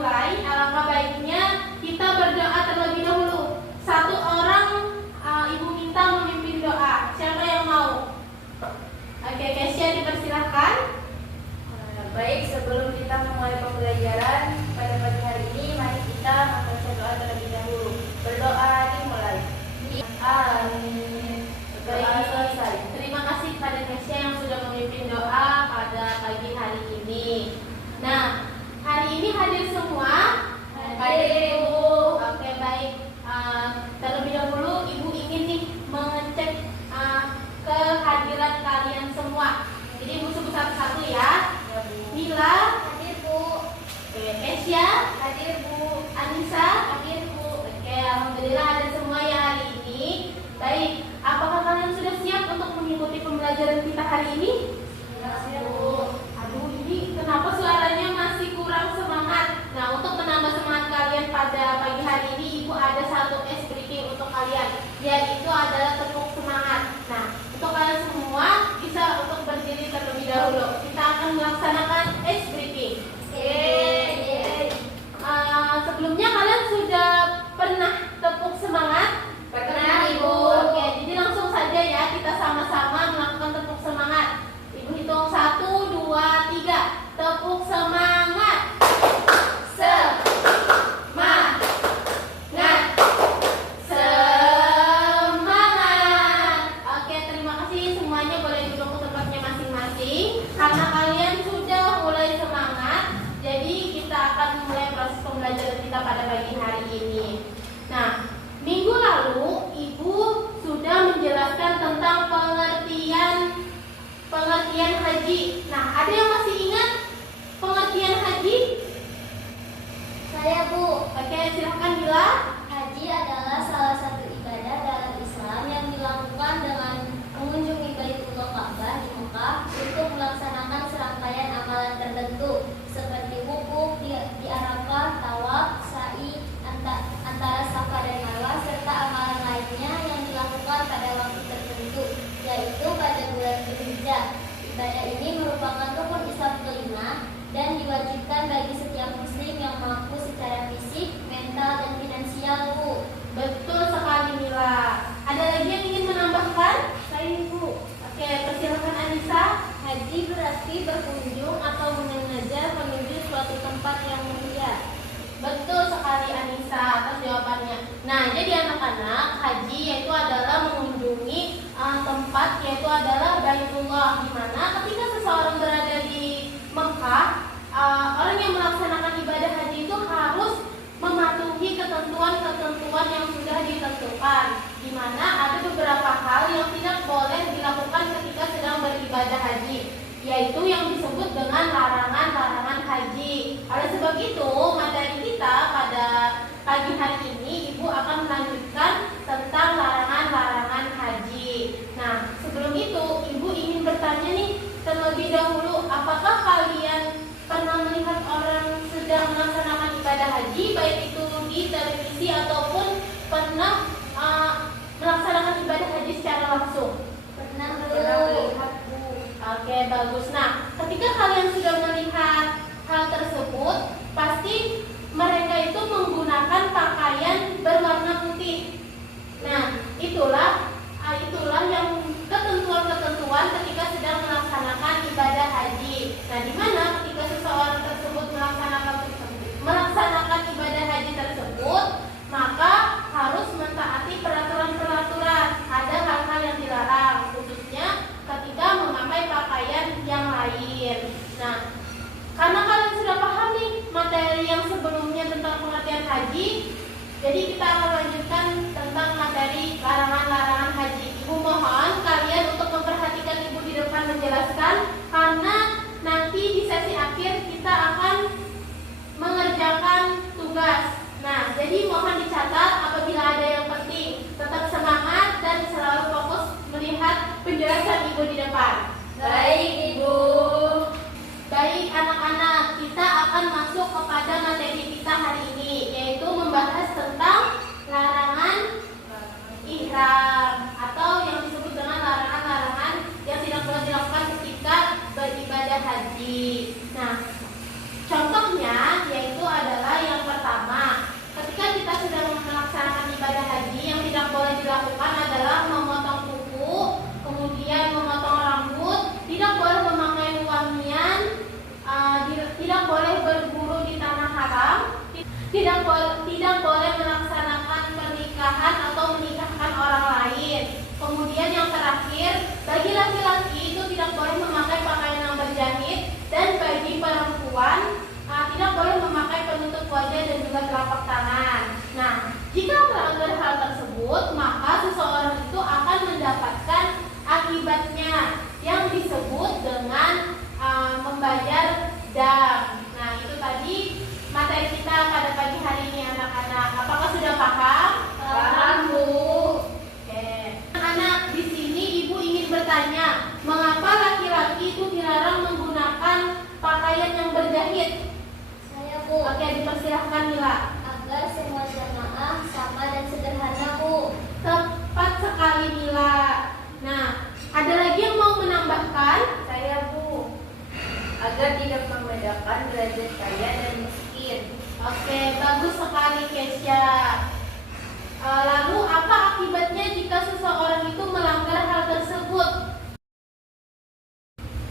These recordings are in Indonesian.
mulai, alangkah baiknya kita berdoa terlebih dahulu. Satu orang Ibu minta memimpin doa. Siapa yang mau? Oke, Kesia dipersilahkan. Baik, sebelum kita memulai pembelajaran pada pagi hari ini, mari kita membaca doa terlebih dahulu. Berdoa dimulai. Amin. Doa selesai. Terima kasih kepada Kesia yang sudah memimpin doa pada pagi hari ini. Nah, hari ini hadir semua? Hadir, Ibu. Oke, baik. Terlebih dahulu Ibu ingin nih mengecek kehadiran kalian semua. Jadi Ibu sebut satu-satu ya. Ya, Bu. Mila, Hadir, Bu. oke, Kesia, Hadir, Bu. Anissa, hadir Bu. Oke, alhamdulillah ada semua ya hari ini. Baik, apakah kalian sudah siap untuk mengikuti pembelajaran kita hari ini? Siap, Bu. Aduh, ini kenapa suaranya masih kurang semangat? Nah, untuk menambah semangat kalian pada pagi hari ini, Ibu ada satu briefing untuk kalian, yaitu adalah tepuk semangat. Nah, untuk kalian semua bisa untuk berdiri terlebih dahulu. Kita akan melaksanakan briefing. Sebelumnya kalian sudah pernah tepuk semangat? Pernah, Ibu. Oke, jadi langsung saja ya kita sama-sama melakukan tepuk semangat. Ibu hitung 1, 2, 3. Tepuk semangat. Semangat. Semangat. Oke, terima kasih semuanya, boleh duduk ke tempatnya masing-masing. Karena kalian sudah mulai semangat, jadi kita akan mulai proses pembelajaran kita pada pagi hari ini. Nah, minggu lalu Ibu sudah menjelaskan tentang pengertian haji. Nah, ada yang masih ingat pengertian haji? Saya, Bu. Oke, silahkan Bila. Haji adalah salah satu ibadah dalam Islam yang dilakukan dengan mengunjungi Baitullah Ka'bah di Mekah untuk melaksanakan serangkaian amalan tertentu seperti wukuf di Arafah, tawaf, sa'i antara Safa dan Marwah, serta amalan lainnya yang dilakukan pada waktu tertentu, yaitu pada bulan Dzulhijjah. Ibadah ini merupakan rukun Islam kelima dan diwajibkan bagi setiap muslim yang mampu secara fisik, mental, dan finansial, Bu. Betul sekali Mila. Ada lagi yang ingin menambahkan? Saya, Ibu. Oke, persilakan Anissa. Haji berarti berkunjung atau menyengaja menuju suatu tempat yang mulia. Betul sekali Anissa atas jawabannya. Nah, jadi anak-anak, haji yaitu adalah mengunjungi tempat, yaitu adalah Baitullah, di mana ketika seseorang berada di Mekah, orang yang melaksanakan ibadah haji itu harus mematuhi ketentuan-ketentuan yang sudah ditentukan, di mana ada beberapa hal yang tidak boleh dilakukan ketika sedang beribadah haji, yaitu yang disebut dengan larangan-larangan haji. Oleh sebab itu, materi kita pada pagi hari ini Ibu akan melanjutkan tentang larangan-larangan haji. Nah, sebelum itu Ibu ingin bertanya nih terlebih dahulu, apakah kalian pernah melihat orang sedang melaksanakan ibadah haji, baik itu di televisi ataupun pernah melaksanakan ibadah haji secara langsung? Pernah melihat, Bu. Oke, bagus. Nah, ketika kalian sudah melihat hal tersebut, pasti mereka itu menggunakan pakaian berwarna putih. Nah, itulah yang ketentuan-ketentuan ketika sedang melaksanakan ibadah haji. Nah, di mana ketika seseorang tersebut melaksanakan ibadah haji tersebut, maka harus mentaati peraturan-peraturan. Ada hal-hal yang dilarang, khususnya ketika memakai pakaian yang lain. Nah, tidak boleh melaksanakan pernikahan atau menikahkan orang lain. Kemudian yang terakhir, bagi laki-laki itu tidak boleh memakai pakaian yang berjahit, dan bagi perempuan tidak boleh memakai penutup wajah dan juga telapak tangan. Nah, jika melanggar hal tersebut, maka seseorang itu akan mendapatkan akibatnya yang disebut dengan membayar dam. Nah, itu tadi materi kita pada pagi hari ini anak-anak. Apakah sudah paham? Paham, Bu. Oke. Anak, di sini Ibu ingin bertanya, mengapa laki-laki itu dilarang menggunakan pakaian yang berjahit? Saya, Bu. Oke, dipersilahkan Mila. Agar semua jamaah sama dan sederhana, Bu. Tepat sekali Mila. Nah, ada lagi yang mau menambahkan? Saya, Bu. Agar tidak membedakan derajat kaya dan miskin. Oke, bagus sekali Kesya. Lalu apa akibatnya jika seseorang itu melanggar hal tersebut?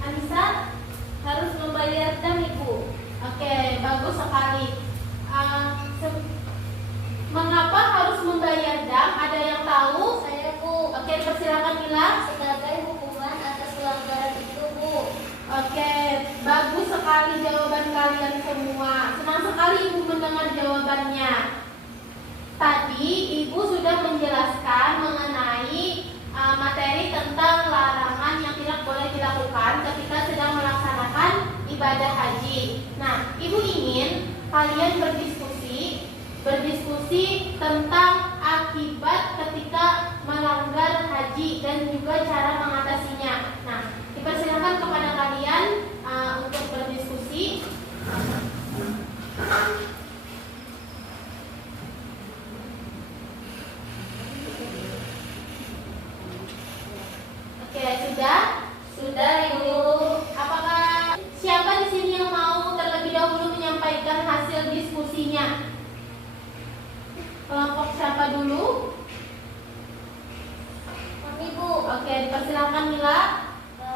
Anissa? Harus membayar dam, Ibu. Oke, bagus sekali. Mengapa harus membayar dam? Ada yang tahu? Saya, Bu. Oke, persilakan Mila. Sebagai hukuman atas pelanggaran itu, Bu. Oke, bagus sekali jawaban kalian semua. Senang sekali Ibu mendengar jawabannya. Tadi Ibu sudah menjelaskan mengenai materi tentang larangan yang tidak boleh dilakukan ketika sedang melaksanakan ibadah haji. Nah, Ibu ingin kalian berdiskusi tentang akibat ketika melanggar haji dan juga cara mengatasinya. Nah, dipersilakan kepada kalian untuk berdiskusi. Oke, sudah? Sudah, Ibu. Apakah siapa di sini yang mau terlebih dahulu menyampaikan hasil diskusinya? Kelompok siapa dulu? Kami, Bu. Oke, dipersilakan Mila.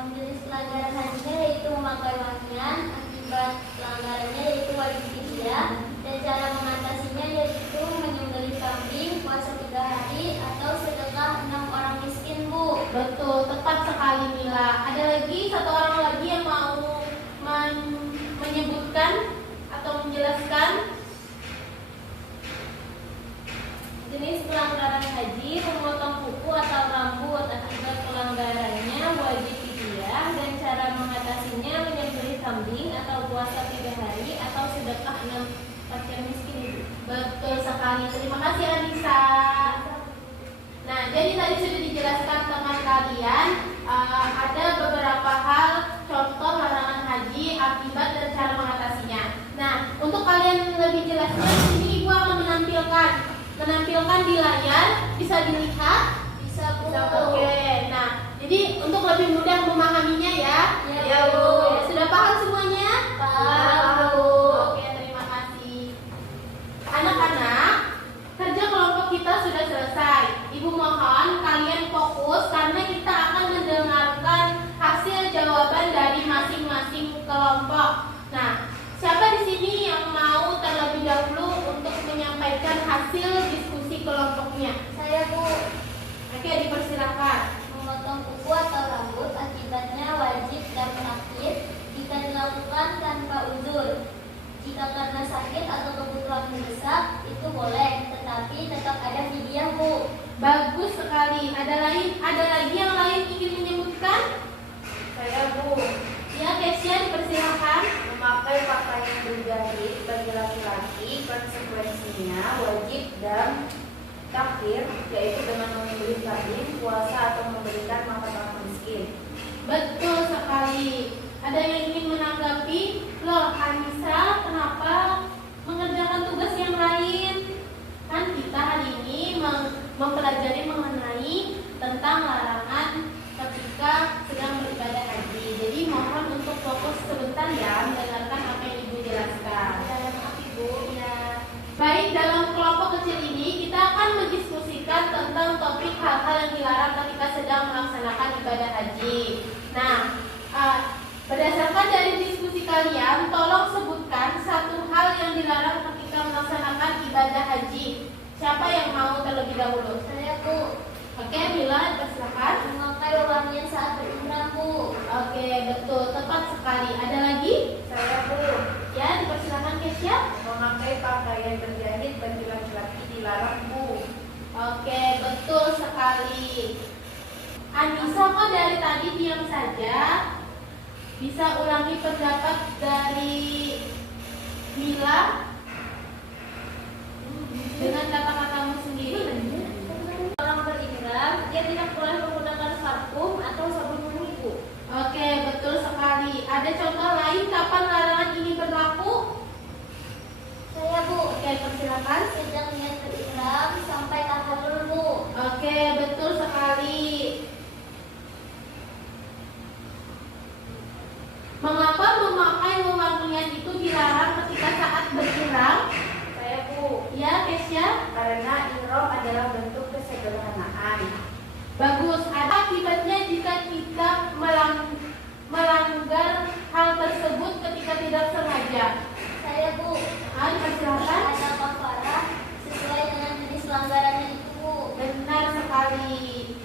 Jenis pelanggaran hajinya yaitu memakai pakaian, akibat pelanggarannya yaitu wajib fidyah, dan cara mengatasinya yaitu menyembelih kambing, puasa 3 hari, atau sedekah 6 orang miskin, Bu. Betul, tepat sekali Mila. Ada lagi satu orang lagi yang mau menyebutkan atau menjelaskan? Jenis pelanggaran haji memotong kuku atau rambut, akibat pelanggarannya wajib fidyah, dan cara mengatasinya menyembelih kambing atau puasa 3 hari atau sedekah 6 fakir miskin, Ibu. Betul sekali. Terima kasih Anissa. Nah, jadi tadi sudah dijelaskan teman kalian ada beberapa hal contoh larangan haji, akibat dan cara mengatasinya. Nah, untuk kalian lebih jelasnya di sini Ibu akan menampilkan di layar, bisa dilihat? Bisa, Bu. Oke. Nah, jadi untuk lebih mudah memahaminya ya. Ya, Bu. Bu. Sudah paham semuanya? Paham, Bu. Oke, terima kasih. Anak-anak, kerja kelompok kita sudah selesai. Ibu mohon kalian fokus karena kita akan mendengarkan hasil jawaban dari masing-masing kelompok. Nah, siapa di sini yang mau terlebih dahulu untuk menyampaikan hasil diskusi kelompoknya? Saya, Bu. Oke, dipersilakan. Memotong kuku atau rambut akibatnya wajib dan akhir jika dilakukan tanpa uzur. Jika karena sakit atau kebutuhan mendesak itu boleh, tetapi tetap ada fidyah, Bu. Bagus sekali. Ada lagi yang lain ingin menyebutkan? Saya, Bu. Ya, Kesya, dipersilakan. Memakai pakaian berjahit bagi laki-laki konsekuensinya wajib dam takhir, yaitu dengan menyembelih kambing, puasa atau memberikan makan orang miskin. Betul sekali. Ada yang ingin menanggapi? Loh, Anissa, kenapa mengerjakan tugas yang lain? Kan kita hari ini mempelajari mengenai tentang larangan ketika sedang beribadah haji. Jadi mohon untuk fokus sebentar ya, mendengarkan apa yang Ibu jelaskan. Maaf, Ibu. Ya. Baik, dalam kelompok kecil ini kita akan mendiskusikan tentang topik hal-hal yang dilarang ketika sedang melaksanakan ibadah haji. Nah, Berdasarkan dari diskusi kalian, tolong sebutkan satu hal yang dilarang ketika melaksanakan ibadah haji. Siapa yang mau terlebih dahulu? Saya, Bu. Oke, Mila, persilakan. Memakai wangian saat berihram, Bu. Oke, betul, tepat sekali. Ada lagi? Saya, Bu. Ya, dipersilakan Kesya. Memakai pakaian berjahit bagi laki-laki dilarang, Bu. Oke, betul sekali. Anissa kok dari tadi diam saja? Bisa ulangi pendapat dari Mila dengan kata-katamu sendiri. Orang berihram, dia tidak boleh menggunakan parfum atau sabun wangi, Bu. Oke, betul sekali. Ada contoh lain kapan larangan ini berlaku? Saya, Bu. Oke, persilakan. Sejak niat berihram sampai tahallul, Bu. Oke, betul sekali. Mengapa memakai wewangian itu dilarang ketika saat berihram? Saya, Bu. Ya, Kesya. Karena ihram adalah bentuk kesederhanaan. Bagus. Ada akibatnya jika kita melanggar hal tersebut ketika tidak sengaja. Saya, Bu. Persilakan. Ada kafarah sesuai dengan jenis pelanggarannya itu, Bu. Benar sekali.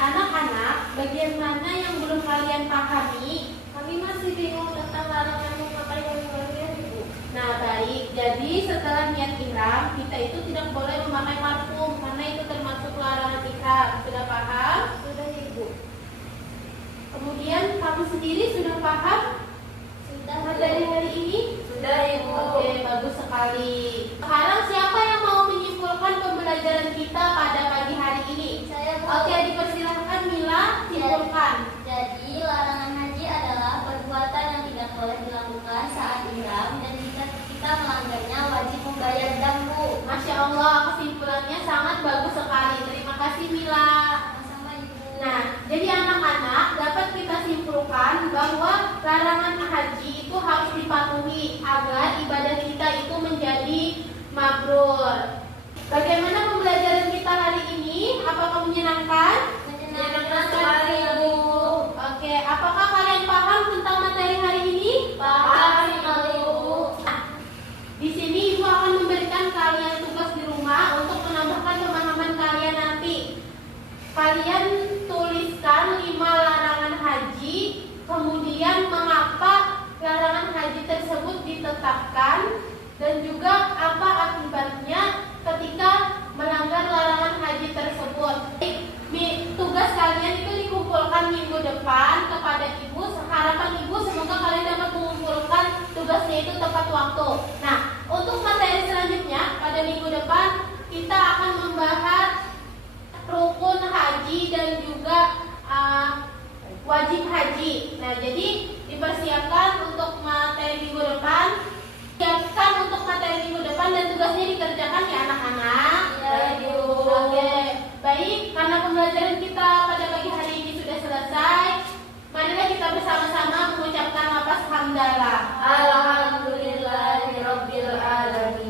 Anak-anak, bagian mana yang belum kalian pahami? Kami masih bingung tentang larangan memakai wangi-wangian, Bu. Nah, baik. Jadi setelah niat ihram, kita itu tidak boleh memakai parfum karena itu termasuk larangan ihram. Sudah paham? Sudah, Ibu. Kemudian kamu sendiri sudah paham Sudah, Bu. materi hari ini? Sudah, Ibu. Oke, bagus sekali. Sekarang siapa yang mau menyimpulkan pembelajaran kita pada pagi hari ini? Saya, Bu. Oke, dipersilahkan Mila, simpulkan. Jadi, larangan haji adalah perbuatan yang tidak boleh dilakukan saat ihram dan jika kita melanggarnya wajib membayar dam, Bu. Masya Allah, kesimpulannya sangat bagus sekali. Terima kasih Mila. Sama-sama, Ibu. Nah, jadi anak-anak dapat kita simpulkan bahwa larangan haji itu harus dipatuhi agar ibadah kita itu menjadi mabrur. Bagaimana pembelajaran kita hari ini? Apakah menyenangkan? Menyenangkan sekali, Bu. Oke, apakah kalian paham tentang materi hari ini? Paham sekali, Bu. Nah, di sini Ibu akan memberikan kalian tugas di rumah untuk menambahkan pemahaman kalian nanti. Kalian tuliskan 5 larangan haji, kemudian mengapa larangan haji tersebut ditetapkan dan juga apa akibatnya ketika melanggar larangan haji tersebut. Tugas kalian itu dikumpulkan minggu depan kepada Ibu. Harapan Ibu semoga kalian dapat mengumpulkan tugasnya itu tepat waktu. Nah, untuk materi selanjutnya pada minggu depan kita akan membahas rukun haji dan juga wajib haji. Nah, jadi dipersiapkan untuk materi minggu depan. Siapkan untuk materi minggu depan dan tugasnya dikerjakan ya anak-anak. Ya, Bu. Oke, baik. Karena pembelajaran kita pada pagi hari ini sudah selesai, marilah kita bersama-sama mengucapkan lafaz hamdalah. Alhamdulillahirabbil alamin.